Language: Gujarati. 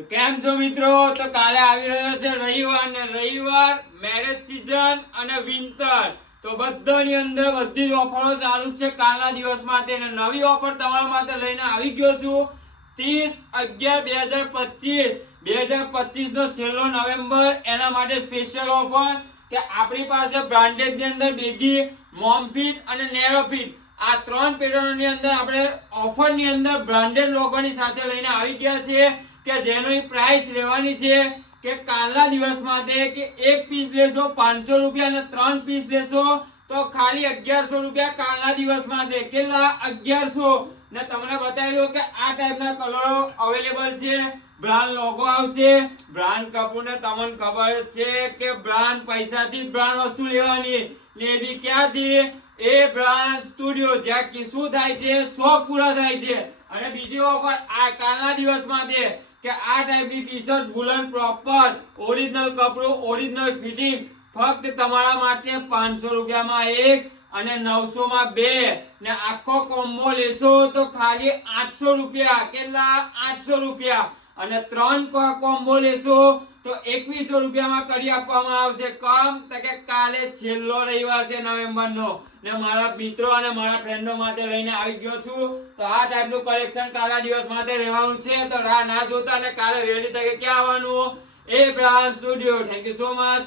તો કેમ છો મિત્રો? તો કાલે આવી રહ્યો છે રવિવાર ને રવિવાર મેરેજ સીઝન અને વિન્ટર. તો બધાની અંદર બધી જ ઓફરો ચાલુ છે કાલના દિવસ માટે. અને નવી ઓફર તમારા માટે લઈને આવી ગયો છું 30/11/2025. 2025 નો છેલ્લો નવેમ્બર એના માટે સ્પેશિયલ ઓફર કે આપણી પાસે બ્રાન્ડેડ ની અંદર બેગી, મોમફિટ અને નેરોફિટ આ ત્રણ પેટર્નની અંદર આપણે ઓફર ની અંદર બ્રાન્ડેડ લોગોની સાથે લઈને આવી ગયા છે કે જેની પ્રાઇસ રહેવાની છે કે કાલના દિવસ માટે કે એક પીસ લેશો 500 રૂપિયા અને 3 પીસ લેશો તો ખાલી 1100 રૂપિયા કાલના દિવસ માટે. કેટલા? 1100. ને તમને બતાવી દો કે આ ટાઈપના કલરો અવેલેબલ છે. બ્રાન્ડ લોગો આવશે. બ્રાન્ડ કપૂરને તમને ખબર છે કે બ્રાન્ડ પૈસાથી જ બ્રાન્ડ વસ્તુ લેવાની ને એ બી ક્યાંથી? એ બ્રાન્ડ સ્ટુડિયો જ્યાં કે શું થાય છે? શોખ પૂરા થાય છે. અને બીજી ઓફર આ કાલના દિવસ માટે કે આ ટાઈપની ટી-શર્ટ વુલન પ્રોપર ઓરિજિનલ કપડું ઓરિજિનલ ફિટિંગ ફક્ત તમારા માટે 500 રૂપિયામાં એક અને 900 માં બે ને આખો કોમ્બો લેશો તો ખાલી 800 રૂપિયા. કેટલા? 800 રૂપિયા. અને 3 કોમ્બો લેશો તો 2100 રૂપિયામાં કરી આપવામાં આવશે. કમ કે કાલે છેલ્લો રવિવાર છે નવેમ્બરનો ને મારા મિત્રો અને મારા ફ્રેન્ડો માટે લઈને આવી ગયો છું. તો આ ટાઈપનું કલેક્શન કાલના દિવસ માટે રહેવાનું છે. તો રાહ ના જોતા અને કાલે વહેલી તકે ક્યાં આવવાનું? એ brand studio. Thank you so much.